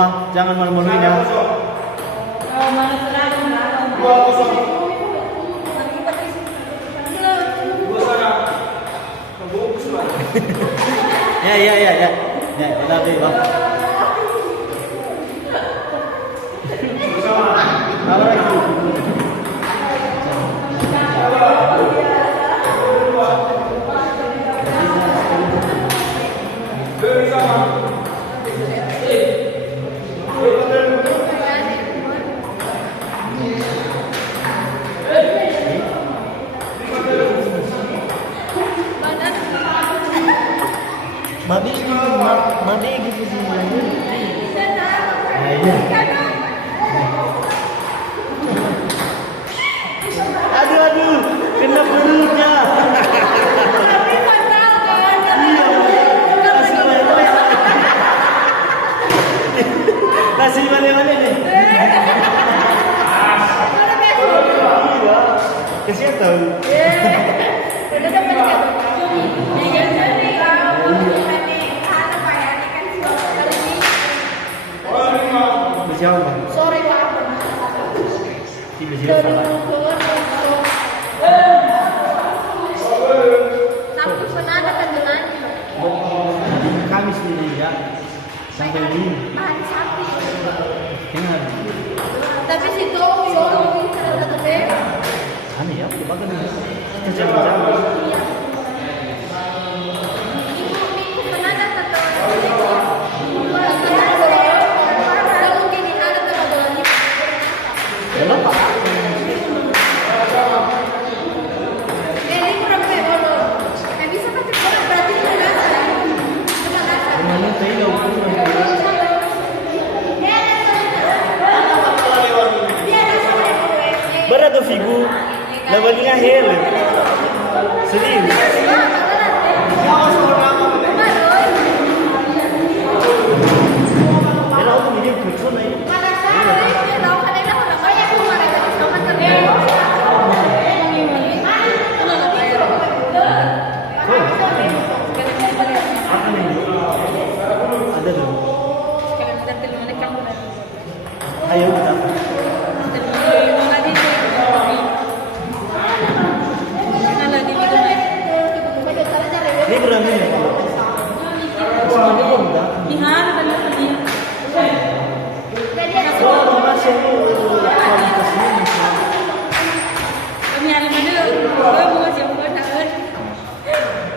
Noah, jangan malu-maluin ya. Ya, kita tuh bang. Apa lagi? Mabe gitu sih. Aduh, kena perutnya. Kasih mana-mana nih. Kesian tahu. Sorry Pak. Sabtu senada kan jalannya. Kamis ini ya. Sampai ini. Hari Sabtu. Dengar. Tapi situ sorong ini ada gede. Aneh ya, bagaimana? Kita jalan-jalan. Minggu senada tetap. Kenapa? Berat tuh figu, lawannya hel. Serius. Era aku ini persona ini. Ada tuh. Ayo kita. Ini berapa ini? Semuanya belum dah. Oh, masih kualitasnya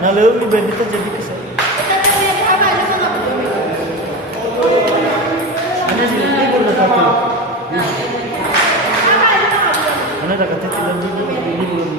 nah lebih bandit jadi kesal. Ada sih ini udah satu. Mana dah kata tidak ini belum.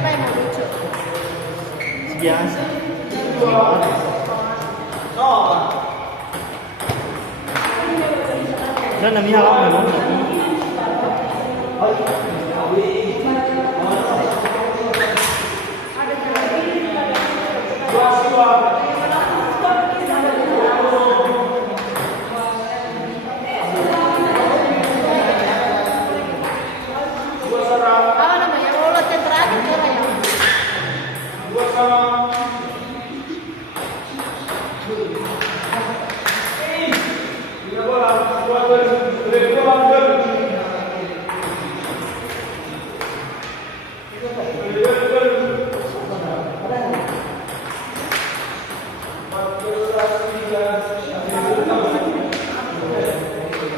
siapa yang mau lucu? Biasa. Dan namanya halal memang. Apa namanya? Lolos yang terakhir kira ya?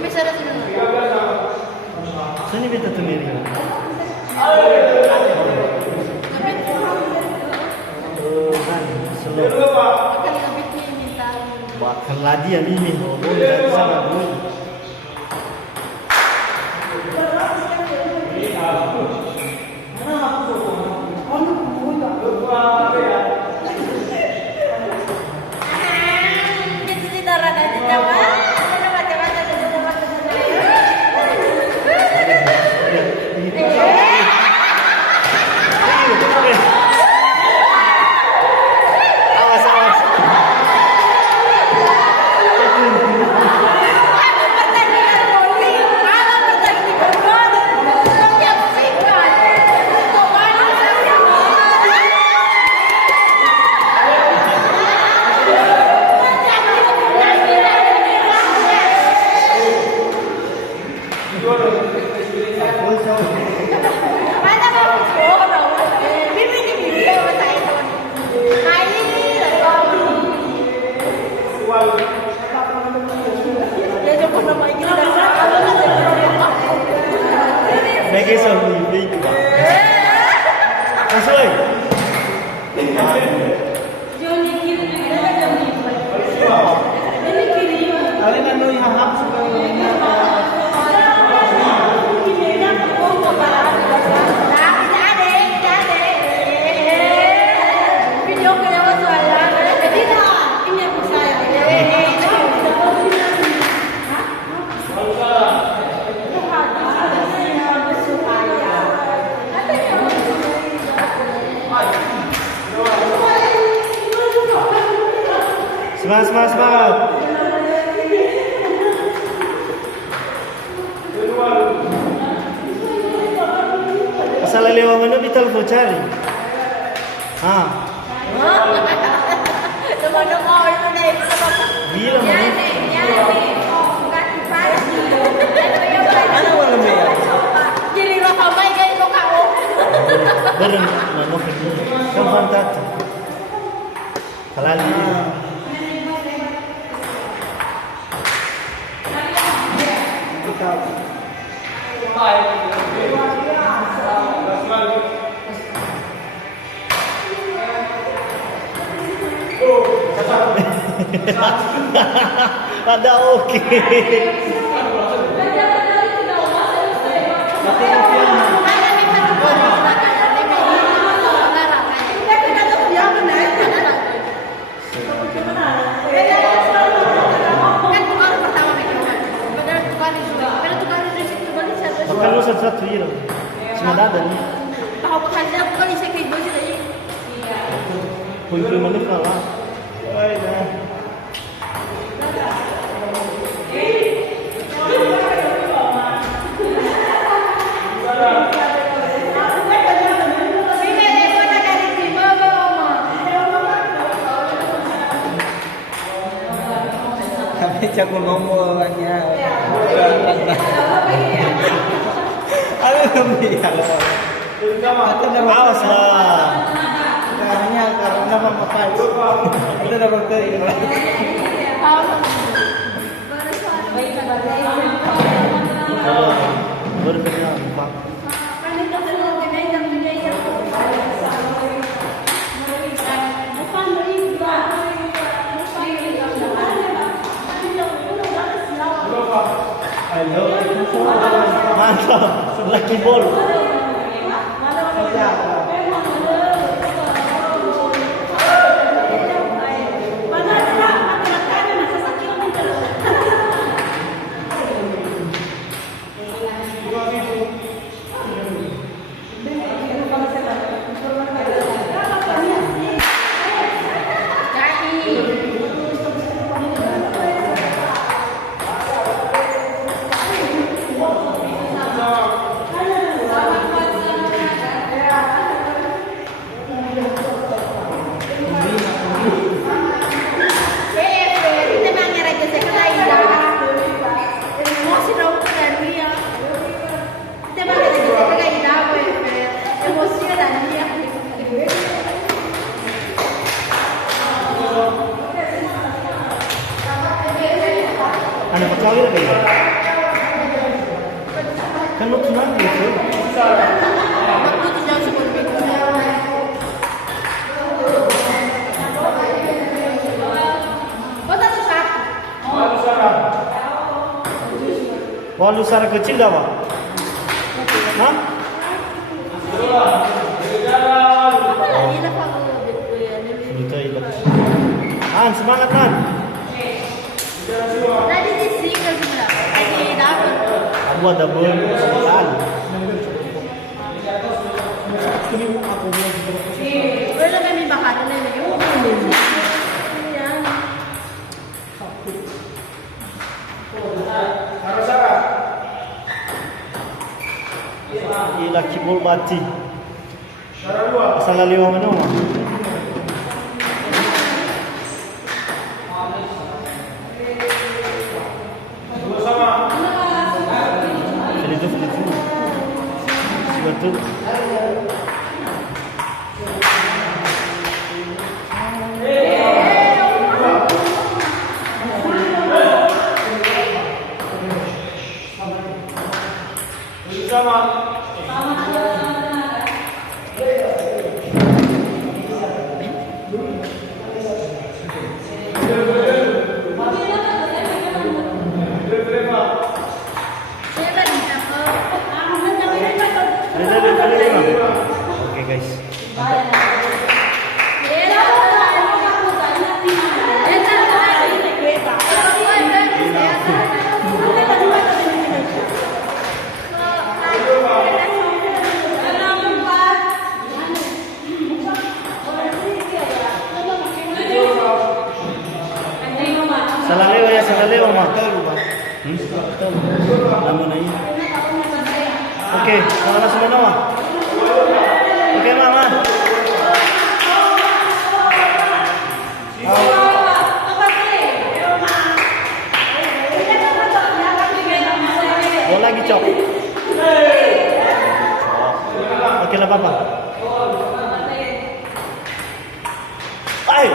Bisa ada sini nggak? Sini beta sendiri. Slow. Akan lebih nih minta. Bahkan lagi yang ini, dari sana dulu. Awas, awas. Lagi sama ibu juga. Masuk lagi. Kalian anu yang hap semangat, semangat, semangat. Asal lewat mana kita lupa cari. Ah, bilang mana? Mana warna merah? Jadi lo sampai kayak lo kau. Beren, mana pergi? Kan fantastis. Halal ini. Ada oke. Makan lu satu-satu ya. Cuma ada nih. Tahu pekan dia bukan isi kayak gitu aja. Kumpul mana kalah. Kami jago ngomongnya. Awas lah. Karena mama itu dapat Berkenal Pak. Mantap, lucky ball. Kan lu senang gitu. Aku tidak seperti itu. Kau tak susah? Wah, lu sarang kecil dah, Pak? Hah? Apa lagi lah kamu gitu ya? Betul itu. Han, semangat Han. Tadi di single sebenarnya. Tadi dapat. Aku ada belum kesempatan. Boleh kami bakar dulu yuk. Ya. Ila kibul mati. Asal lima mana? Feliz. Betul. Oke guys. Salah lewa mah. Namun aja. Oke, mana semua nama? Oke, Mama. Mau lagi cok. Oke lah Papa. Hai.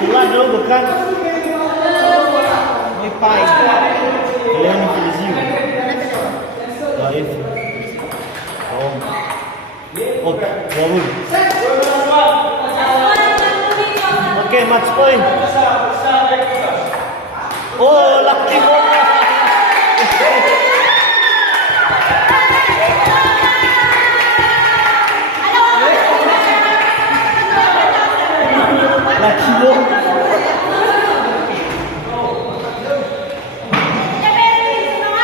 Tuhan dulu bukan. Pai. Kalian ni Feliziu. Daif. Oh, baru. Okay, match point. Oh, lucky ball.